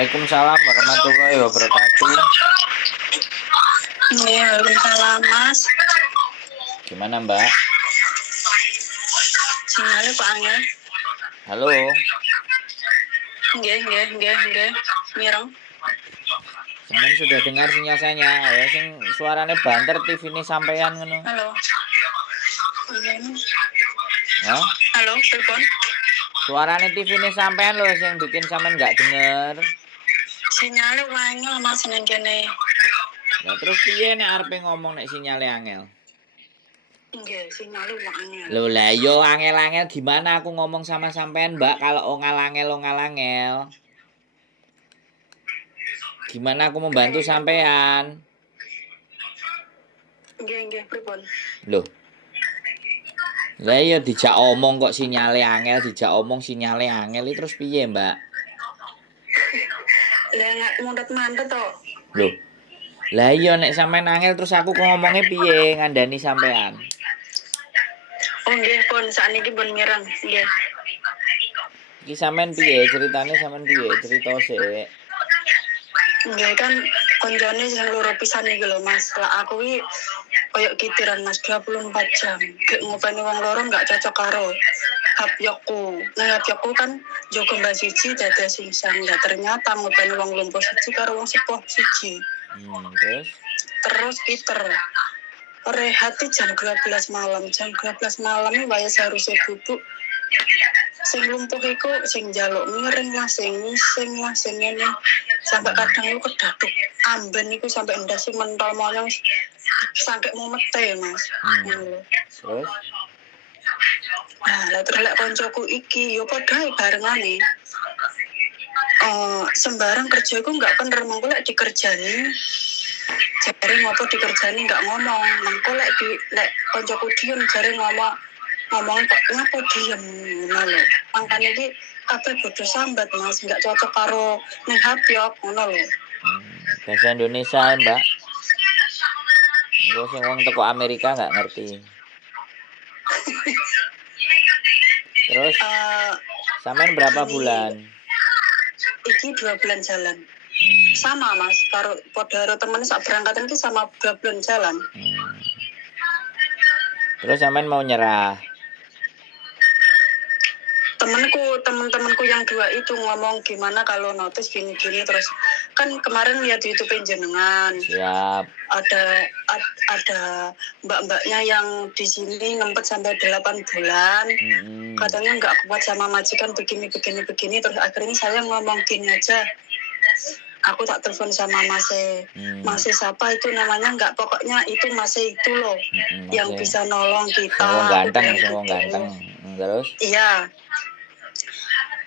Waalaikumsalam warahmatullahi wabarakatuh. Iya, waalaikumsalam Mas. Gimana Mbak? Sinyalnya Pak Angel. Halo. Nggih. Mireng. Sampeyan sudah dengar sinyal saya ya sing suarane banter TV ini sampean ngono. Halo. Hah? Halo, telepon. Suarane TV ini sampean lho sing bikin sampean enggak denger. Sinyalnya wangel Mas nang kene. Lah terus piye nek arepe ngomong nek sinyale angel? Nggih, sinyalnya wangel. Lho lah yo angel-angel gimana aku ngomong sama sampean Mbak kalau ongal-angel. Gimana aku membantu sampean? Nggih, pripun? Loh. Lah ya dijak omong kok sinyale angel, dijak omong sinyale angel itu terus piye, Mbak? Lah nggak mundet-mandet to. Loh. Lah iya nek sampean angel terus aku kok ngomongnya piye ngandani sampean? Oh nggih, pun sakniki pun mireng. Nggih. Iki sampean piye ceritane sampean piye? Cerita sik. Nggih kan koncone sing loro pisan iki lho Mas. Lah aku iki koyo kitiran Mas 24 jam. Gek ngopeni wong loro enggak cocok karo hapyokku. Nah, hapyokku kan jogo mbak siji dadi singsang. Ya ternyata ngopeni wong lumpuh siji karo wong sepuh siji. Terus Peter rehati jam 12 malam. Jam 12 malam wae seharusnya bubuk. Sing lumpuh iku sing njaluk miring lah, sing ngising lah, sing ngene. Sampai kadang lu kedaduk amben iku sampai ndasi mentol moyong sampai mumete Mas. Terus? Lah terus lek koncoku iki yo padha barengane. Sembarang kerja iku enggak bener mengko lek dikerjani. Jare ngopo dikerjani enggak ngomong. Mengko lek koncoku diem jare ngomong kok ngapa diem ngono lho. Mangkane iki kabeh bodho sambat Mas, enggak cocok karo ning hapyok ngono lho. Bahasa Indonesia, Mbak. Gue sing wong teko Amerika enggak ngerti. Terus sampean berapa bulan? Iki 2 bulan jalan. Sama Mas, karo podaro temen sak berangkatan iki sama 2 bulan jalan. Terus sampean mau nyerah? Temen-temenku yang dua itu ngomong gimana kalau notice gini-gini terus kan kemarin lihat di YouTube jenengan. Siap. Ada mbak-mbaknya yang di sini ngempet sampai 8 bulan. Katanya nggak kuat sama majikan begini terus akhirnya saya ngomong gini aja. Aku tak telepon sama Masih siapa itu namanya nggak pokoknya itu Masih itu loh yang bisa nolong kita. Wong ganteng. Terus?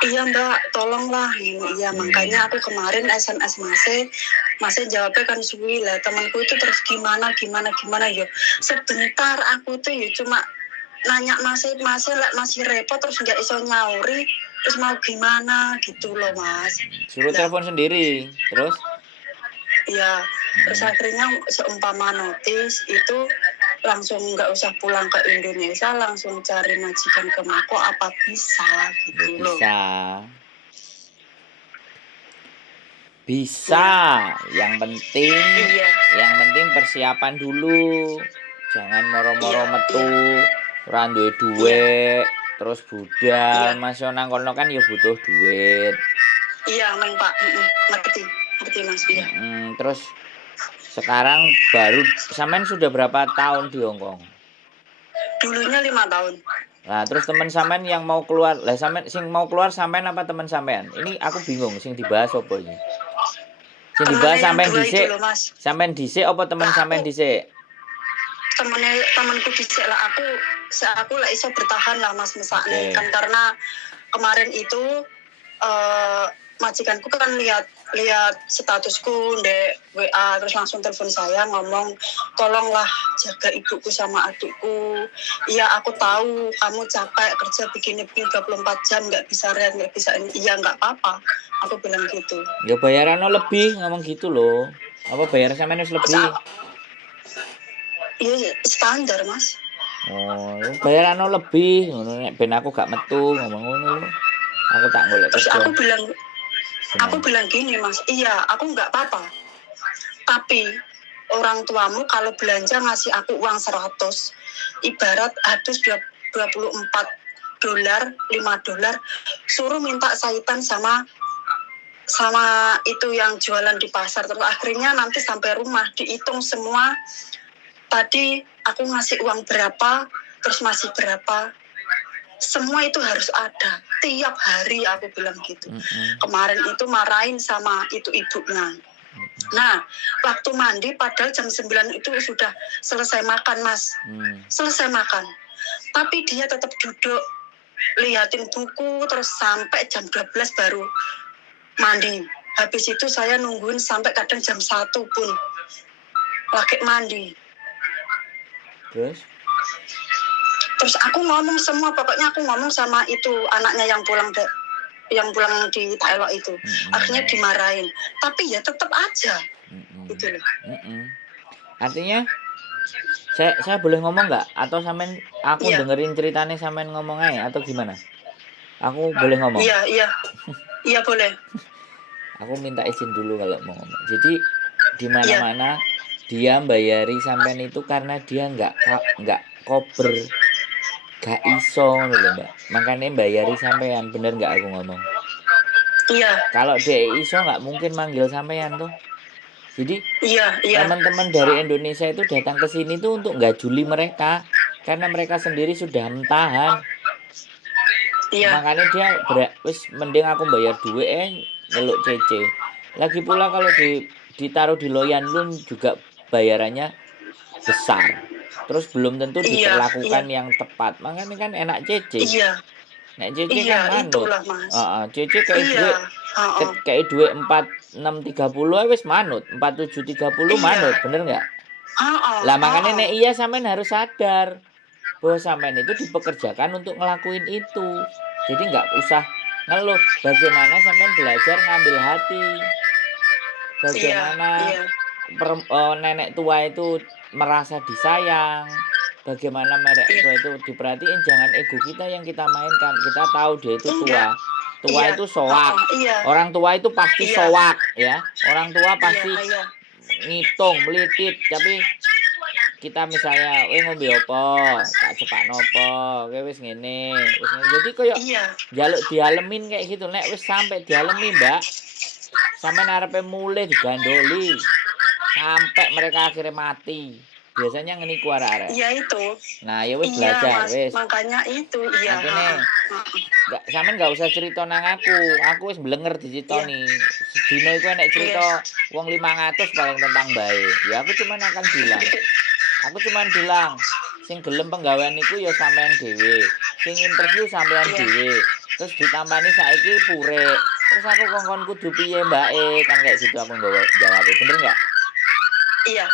Iya Mbak, tolonglah. Iya makanya aku kemarin SMS Masih jawabnya kan suwi lah. Temanku itu terus gimana yo. Sebentar aku tuh ya cuma nanya masih repot terus nggak iso nyauri terus mau gimana gitu loh Mas. Suruh telepon sendiri. Terus? Iya, terus akhirnya seumpama notis itu langsung nggak usah pulang ke Indonesia, langsung cari majikan ke Mako apa bisa gitu loh. Bisa. Yang penting persiapan dulu. Jangan moro-moro metu, ora duwe duit, terus budal, Mas yo nang kono kan ya butuh duit. Iya, Mang Pak. Ngerti Mas ya. Terus sekarang baru sampean sudah berapa tahun di Hong Kong? Dulunya 5 tahun. Nah, terus teman sampean yang mau keluar, lah sampean sing mau keluar sampean apa teman sampean? Ini aku bingung sing dibahas apa ini? Sing dibahas sampean dhisik. Sampean dhisik apa teman sampean dhisik? Temanku dhisik lah, aku lah iso bertahan lah Mas mesakne kan karena kemarin itu majikanku kan lihat statusku di WA terus langsung telepon saya ngomong tolonglah jaga ibuku sama adikku. Iya aku tahu kamu capek kerja begini 24 jam nggak bisa ini. Iya nggak apa-apa aku bilang gitu. Ya bayarannya lebih ngomong gitu loh. Apa bayar sampean wis lebih? Iya standar Mas. Oh, bayarannya lebih ngono nek ben aku gak metu ngomong ngono lho. Aku tak golek terus kerja. Aku bilang Aku Gimana? bilang gini, Mas, iya, aku nggak apa-apa. Tapi orang tuamu kalau belanja ngasih aku uang 100, ibarat habis 24 dolar, 5 dolar, suruh minta sahutan sama itu yang jualan di pasar. Terus akhirnya nanti sampai rumah dihitung semua. Tadi aku ngasih uang berapa, terus masih berapa. Semua itu harus ada. Tiap hari aku bilang gitu. Kemarin itu marahin sama itu ibunya. Nah, waktu mandi padahal jam 9 itu sudah selesai makan, Mas. Selesai makan. Tapi dia tetap duduk liatin buku terus sampai jam 12 baru mandi. Habis itu saya nungguin sampai kadang jam 1 pun lagi mandi. Terus aku ngomong semua, pokoknya aku ngomong sama itu anaknya yang pulang di Thailand itu. Akhirnya dimarahin. Tapi ya tetap aja. Gitu loh. Artinya saya boleh ngomong nggak? Atau sampean aku Iya. dengerin ceritanya sampean ngomong aja atau gimana? Aku boleh ngomong? Iya. Iya boleh. Aku minta izin dulu kalau mau ngomong. Jadi di mana-mana dia bayari sampean itu karena dia nggak kober, gak iso loh Mbak. Makanya bayari sampean, bener nggak aku ngomong? Iya. Kalau dia iso nggak mungkin manggil sampean tuh. Jadi Iya. teman-teman dari Indonesia itu datang ke sini tuh untuk nggak juli mereka karena mereka sendiri sudah mentahan. Iya. Makanya dia wis mending aku bayar duit nyeluk CC. Lagi pula kalau ditaruh di Loyan Lun juga bayarannya besar. Terus belum tentu diperlakukan yang tepat. Makanya kan enak CC. Iya. Nek CC kan Iya, manut. itulah, Mas. CC kayak Iya. duit kayak duit 4630 wis manut, 4730 manut, bener nggak? Lah makanya nek iya sampean harus sadar bahwa sampean itu dipekerjakan untuk ngelakuin itu. Jadi nggak usah ngeluh. Bagaimana sampean belajar ngambil hati. Bagaimana nenek tua itu merasa disayang. Bagaimana nenek tua itu diperhatiin. Jangan ego kita yang kita mainkan. Kita tahu dia itu tua. Tua itu soak. Orang tua itu pasti soak ya. Orang tua pasti ngitung, melitit. Tapi kita misalnya ngombe apa, tak cepak nopo, wis ngene, jadi koyo njaluk dialemin kayak gitu. Nek wis sampai dialemi, Mbak, sampe arepe mulih digandoli sampai mereka akhirnya mati. Biasanya ngeniku arek-arek. Iya itu. Nah, ya wis belajar, wis. Makanya itu, iya. Akhirnya sampean enggak usah cerita nang aku. Aku wis blenger dicitoni. Sedina iku enek cerita wong 500 paling tentang bae. Ya aku cuman akan bilang. Aku cuman bilang, sing gelem penggawean niku ya sampean dhewe. Sing interview sampean dhewe. Terus ditambani saiki purek. Terus aku kongkon kudu piye, Mbake? Kan kayak gitu aku jawab. Bener enggak? Iya,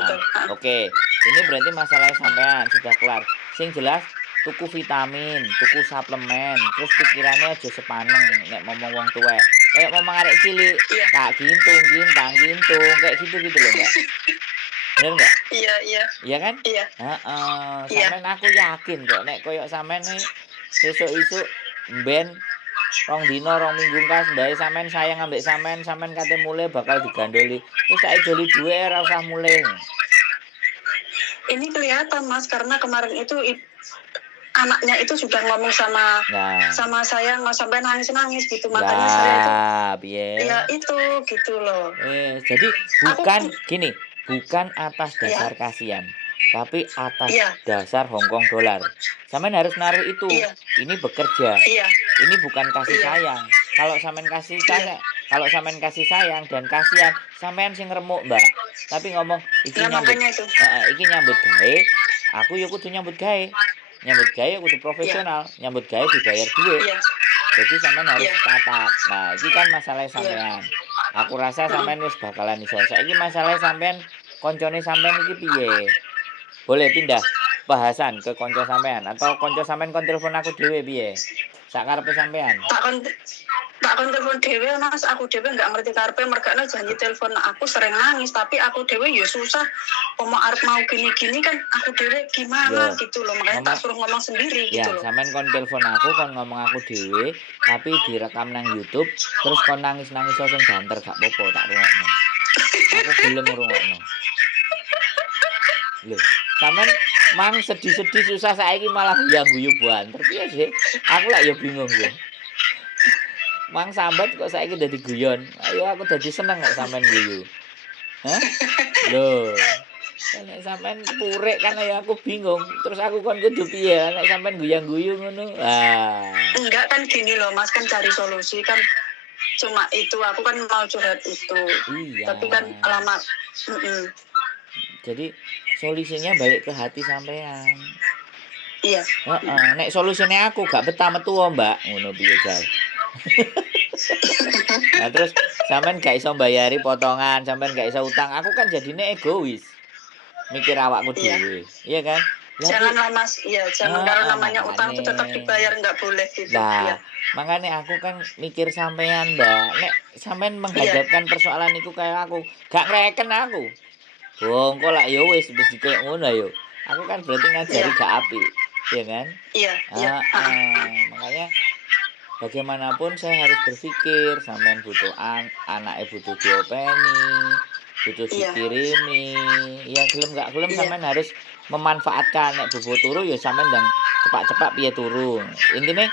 betul. Oke. Ini berarti masalah sampean sudah kelar. Sing jelas tuku vitamin, tuku suplemen, terus pikirannya aja sepaneng nek ngomong wong tuwek. Kayak ngomong arek cilik, tak gintung, kayak gitu loh, Mbak. Bener enggak? Iya. Iya kan? Iya. Sampean aku yakin kok nek koyo sampean nih sesuk-isuk mben 2 dina 2 minggu kas mbae sampean sayang ambek sampean kate mulai bakal digandoli. Wis tak ijoli dhuwit ora usah mulih. Ini kelihatan, Mas, karena kemarin itu anaknya itu sudah ngomong sama saya nggak sampai nangis gitu, makanya saya itu ya itu gitu loh. Jadi bukan atas dasar kasihan, tapi atas dasar Hongkong dolar. Sampean harus naruh itu. Ini bekerja. Ini bukan kasih sayang. Kalau sampean kasih sayang dan kasihan, sampean sing ngremuk, Mbak. Tapi ngomong iki nyambut gawe, aku ya kudu nyambut gawe. Nyambut gawe kudu profesional, nyambut gawe dibayar duit. Jadi sampean harus tatak. Nah, iki kan masalah sampean. Aku rasa sampean wis bakalan iso. Saiki masalah sampean koncone sampean iki piye? Boleh pindah bahasan ke konco sampean atau konco sampean kon telepon aku dhewe piye? Sak karepe sampean. Tak tak kon telepon dhewe Mas, aku dhewe nggak ngerti karepe mergane janji telepon aku sering nangis, tapi aku dhewe ya susah. Mau arep mau gini-gini kan aku dhewe gimana Loh, gitu loh, makanya tak suruh ngomong sendiri gitu ya loh. sampean kon telepon aku kon ngomong aku dhewe tapi direkam nang YouTube terus kon nangis-nangis sing banter gak apa-apa tak rungokno. Aku gelem ngrungokno. Lho, sampean mang sedih-sedih susah saiki malah guyu banter piye sih? Aku lak ya bingung sih. Mang sambat kok saiki dadi guyon. Ayo aku dadi seneng kok sampean guyu. Hah? Lho, nek sampean purik kan ya aku bingung. Terus aku kon kudu piye nek sampean guyang-guyu ngono. Ah. Enggak kan gini loh Mas, kan cari solusi kan cuma itu, aku kan mau curhat itu. Iya. Tapi kan lama Jadi solusinya balik ke hati sampean. iya. Heeh, nek solusine aku gak betah metu Mbak, ngono piye jal. Nah terus sampean gak iso mbayari potongan, sampean gak iso utang, aku kan jadine egois. Mikir awakku Iya. dhewe, iya kan? Lah Janganlah Mas, iya jangan kalau namanya utang itu tetap makane. dibayar, nggak boleh gitu. Iya. Lah, makane aku kan mikir sampean, Mbak. Nek sampean Iya. menghadapkan persoalan iku kayak aku, gak ngreken aku. Bongko lah ya wis dikoyo ngono yo. Aku kan berarti ngajari Iya. gak apik, iya kan? Iya, iya. Makanya bagaimanapun saya harus berpikir sampean butuh anake butuh diopeni, butuh Iya. dikirimi, ya gelem gak gelem Iya. sampean harus memanfaatkan nek bobo turu ya sampean ndang cepak-cepak piye turu. Intine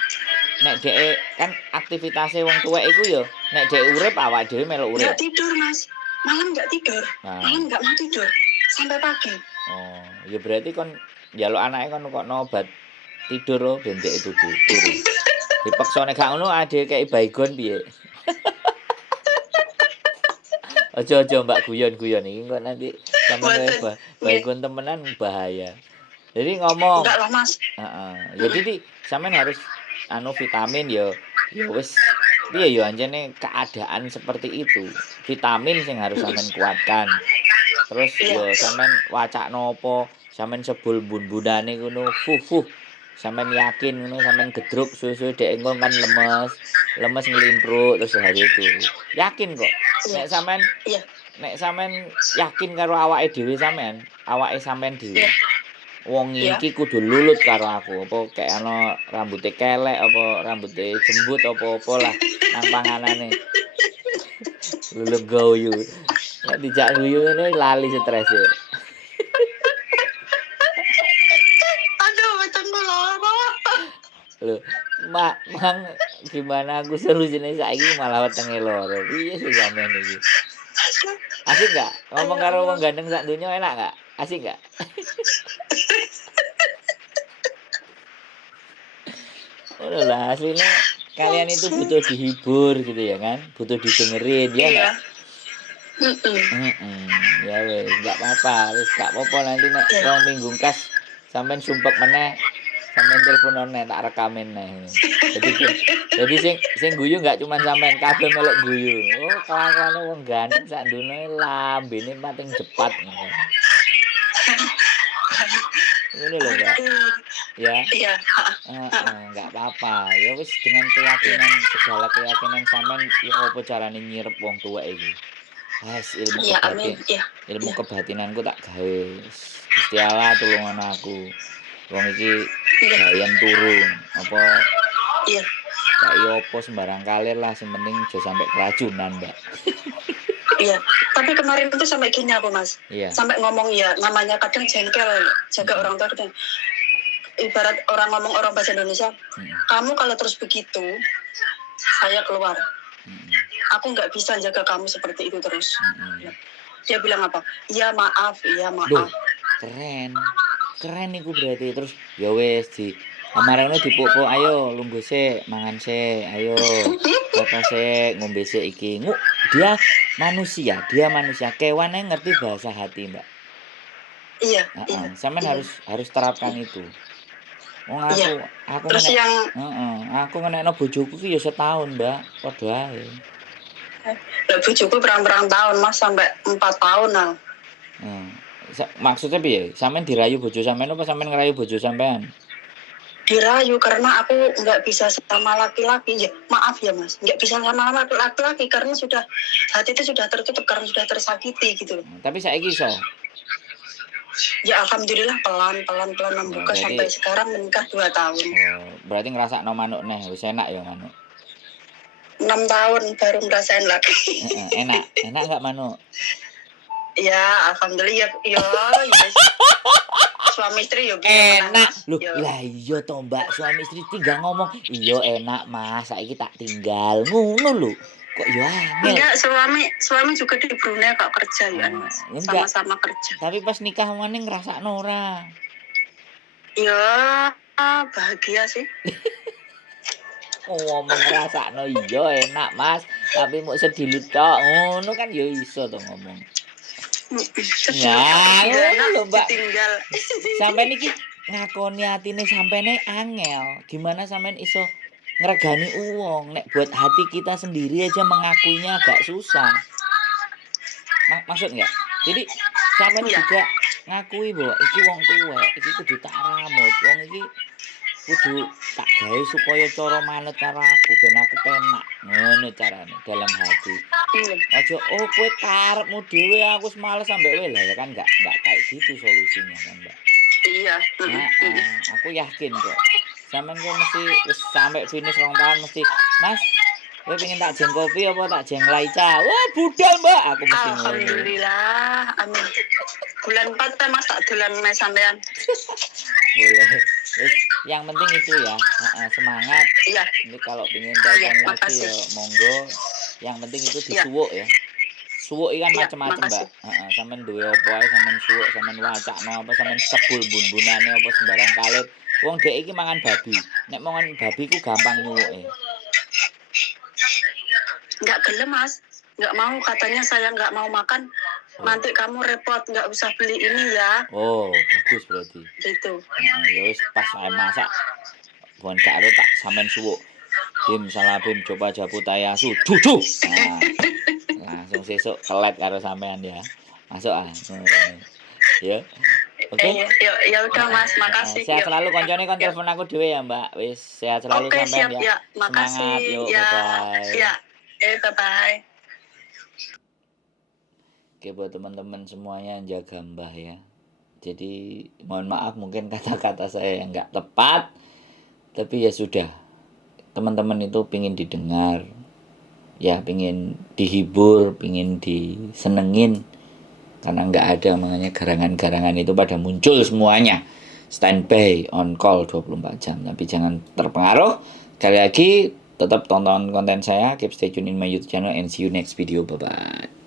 nek dhek kan aktivitasé wong tuwek iku ya nek dhek urip awake dhewe melok urip. Nggak tidur Mas, malam nggak tidur, Nah, malam nggak mau tidur sampai pagi. oh, ya berarti kon njaluk anake kon kok obat tidur lho ben dhek turu. Dipaksa nek gak ngono ade kei baygon piye? Aja Mbak guyon-guyon iki kok nanti sampeyan Mboten. baygon temenan bahaya. Jadi ngomong, Enggak lah Mas. heeh. Jadi sampean harus vitamin ya wis piye ya anjene keadaan seperti itu. Vitamin sing harus sampean kuatkan. Terus ya sampean wacakno apa, sampean sebul bun-bunane ngono, sampean yakin ngono, sampean gedruk suwe-suwe dhek engko kan lemes nglimpruk terus hari itu. Yakin kok. Nek sampean Iya. nek sampean yakin karo awake dhewe sampean, awake sampean dhewe. Wong iki kudu lulut karo aku, apa kayak ana rambuté kelek apa rambuté jembut apa-apa lah nang panganane. Lulu guyu. Nek dijak guyu ngene lali strese. Aduh, wetengku loro. Lho, mang gimana aku solusinya saiki malah wetenge loro. Piye sih sampean iki? Asik enggak? Ngomong karo wong ganteng sak donya enak enggak? Asik enggak? Oh lah, aslinya kalian itu butuh dihibur gitu ya kan? Butuh didengerin ya enggak? Ya wes, enggak apa-apa. Wis gak apa-apa nanti nek rong minggu kas sampean sumpek meneh, sampean teleponan neh tak rekamin neh. Jadi sing guyu enggak cuma sampean, kabeh melok guyu. Oh, kelakuane wong ganteng sak donya lambene pating jepat ngono. Ini loh Mbak. Ya. Iya. Enggak apa-apa. Ya wis dengan keyakinan segala keyakinan sampean ya apa carane nyirep wong tuwek iki. Wes ilmu kebatinanku tak gawe. Gusti Allah tulungan aku. Wong iki gayan turun apa Iya. gak yo apa sembarang kalir lah sing penting aja sampai keracunan, Mbak. Iya, tapi kemarin itu sampai gini aku Mas. Iya. Sampai ngomong ya namanya kadang jengkel jaga orang tua kadang. Ibarat orang ngomong orang bahasa Indonesia, kamu kalau terus begitu, saya keluar. Aku nggak bisa jaga kamu seperti itu terus. Dia bilang apa? Iya maaf. Duh, keren iku berarti terus ya wis di amarane dipuk-puk ayo lungguh sik mangan sik ayo foto sik ngombe sik iki dia manusia kewan yang ngerti bahasa hati Mbak. Iya. Sampean harus terapkan itu. Wong aku terus aku ngenekno bojoku ki ya setahun Mbak padha ae. Bojoku berang-berang tahun Mas sampai 4 tahun lah. Maksudnya piye? Sampean dirayu bojo sampean apa sampean ngerayu bojo sampean? dirayu karena aku nggak bisa sama laki-laki ya, maaf ya Mas, nggak bisa sama laki-laki karena sudah hati itu sudah tertutup karena sudah tersakiti gitu. Tapi saiki iso. Ya alhamdulillah pelan membuka berarti- sampai sekarang menikah 2 tahun. Berarti ngrasakno manuk neh wis enak ya manuk. 6 tahun baru ngerasain lagi. Enak enggak manuk? Ya alhamdulillah ya suami istri ya Enak lho, lah iya to Mbak, suami istri tinggal ngomong iya enak Mas, saiki tak tinggal ngono lho. Kok ya angel. Enggak, suami juga di Brunei kok kerja ya Mas. Enggak. Sama-sama kerja. Tapi pas nikah maneh ngrasakno ora? Ya bahagia sih. Ngomong ngrasakno iya enak Mas, tapi mau sedilut tok ngono kan ya iso to ngomong. Ya, lho Mbak. Tinggal. Sampai niki ngakoni atine sampene angel. Gimana sampean iso ngregani uang? Nek buat hati kita sendiri aja mengakuinya agak susah. Maksud enggak? Jadi sampean juga ngakui bahwa iki wong tuwek, iki kudu tak ramut. Wong iki kudu tak gawe supaya cara manut karo aku ben aku penak. Ngono carane dalam hati. Aja kowe karepmu dhewe aku wis males ambek kowe lah ya kan enggak kayak gitu solusinya kan Mbak. Iya. Aku yakin kok. Sampeyan kok mesti wis sampai finish 2 tahun mesti, "Mas, kowe pengen tak jeng kopi apa tak jeng laica?" Wah, budal Mbak, aku mesti ngono. Alhamdulillah, amin. Bulan 4 kan Mas tak dolan mes sampean. Boleh. Wis, yang penting itu ya, semangat. Iya. Ini kalau pengen telepon lagi ya monggo. Yang penting itu disuwuk ya. Suwuk kan macam-macam Mbak. Sampeyan duwe apa ae sampeyan suwuk, sampeyan wacakno apa sampeyan sebul bun-bunane apa sembarang kalit. Wong dhek iki mangan babi. Nek mangan babi ku gampang nyuwuke. Enggak gelem Mas. Enggak mau katanya saya enggak mau makan. Nanti kamu repot enggak usah beli ini ya. Oh, bagus berarti. Gitu. Ya wis pas ae masak. Bon karo tak sampeyan suwuk. Bim salah bim coba japu tayasu. Juju. Langsung sesuk kelet karo sampean ya. Masuk ya. Oke. Ya udah Mas, makasih. Sehat selalu koncone kon telepon aku dhewe ya, Mbak. Wis sehat selalu sampean ya. Makasih. Semangat yuk, bye-bye. Ya. Bye-bye. Oke, buat teman-teman semuanya jaga Mbah ya. Jadi mohon maaf mungkin kata-kata saya yang enggak tepat. Tapi ya sudah. Teman-teman itu pingin didengar. Ya, pingin dihibur, pingin disenengin. Karena nggak ada makanya garangan-garangan itu pada muncul semuanya. Standby on call 24 jam. Tapi jangan terpengaruh. Sekali lagi tetap tonton konten saya. Keep stay tune in my YouTube channel and see you next video. Bye bye.